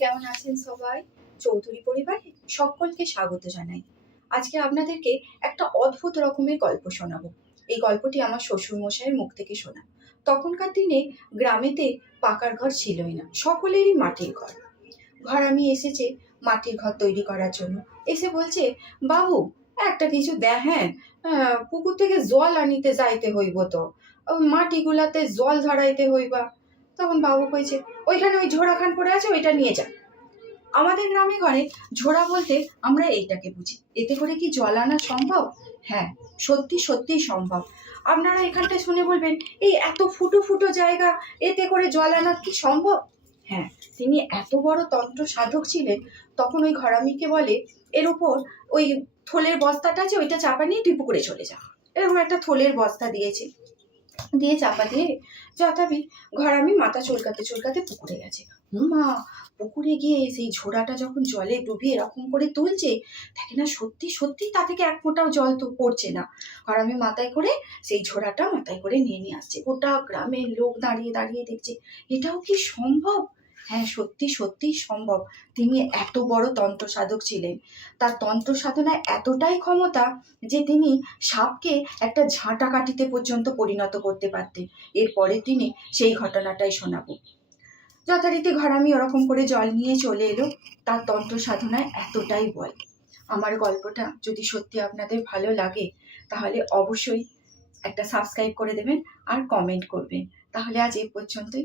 কেমন আছেন সবাই? চৌধুরী পরিবারে সকলকে স্বাগত জানাই। আজকে আপনাদেরকে একটা অদ্ভুত রকমের গল্প শোনাবো। এই গল্পটি আমার শ্বশুরমশাইয়ের মুখ থেকে শোনা। তখনকার দিনে গ্রামেতে পাকার ঘর ছিলই না, সকলেরই মাটির ঘর। ঘরামি এসেছে মাটির ঘর তৈরি করার জন্য। এসে বলছে, বাবু একটা কিছু দেখেন, পুকুর থেকে জল আনিতে যাইতে হইব তো, মাটিগুলাতে জল ঝরাইতে হইবা। তখন বাবু কইছে, ওইখানে ওই ঝোড়াখান পড়ে আছে, ওইটা নিয়ে যা। আমাদের গ্রামে ঘরে ঝোড়া বলতে আমরা এইটাকে বুঝি। এতে করে কি জল আনা সম্ভব? হ্যাঁ, সত্যি সত্যি সম্ভব। আপনারা এখানটায় শুনে বলবেন, এই এত ফুটো ফুটো জায়গা, এতে করে জল আনা কি সম্ভব? হ্যাঁ, তিনি এত বড় তন্ত্র সাধক ছিলেন। তখন ওই ঘরামিকে বলে, এর উপর ওই থলের বস্তাটা আছে, ওইটা চাপা নিয়ে তুই পুকুরে চলে যা। এরকম একটা থলের বস্তা দিয়েছে, দিয়ে চাপা দিয়ে যথাপি ঘরামি মাথা চুলকাতে চুলকাতে পুকুরে গেছে। মা, পুকুরে গিয়ে সেই ঝোড়াটা যখন জলে ডুবিয়ে এরকম করে তুলছে, দেখে না সত্যি সত্যি তা থেকে এক ফোঁটাও জল তো পড়ছে না। ঘরামি মাথায় করে সেই ঝোড়াটা মাথায় করে নিয়ে আসছে। গোটা গ্রামের লোক দাঁড়িয়ে দাঁড়িয়ে দেখছে, এটাও কি সম্ভব? হ্যাঁ, সত্যি সত্যি সম্ভব। তিনি এত বড় তন্ত্র সাধক ছিলেন। তার তন্ত্র সাধনায় এতটাই ক্ষমতা যে তিনি সাপকে একটা ঝাঁটা কাঠিতে পর্যন্ত পরিণত করতে পারতেন। এরপরের দিনে সেই ঘটনাটাই শোনাবো। যথারীতি ঘরামি ওরকম করে জল নিয়ে চলে এলো। তার তন্ত্র সাধনায় এতটাই বল। আমার গল্পটা যদি সত্যি আপনাদের ভালো লাগে, তাহলে অবশ্যই একটা সাবস্ক্রাইব করে দেবেন আর কমেন্ট করবেন। তাহলে আজ এই পর্যন্তই।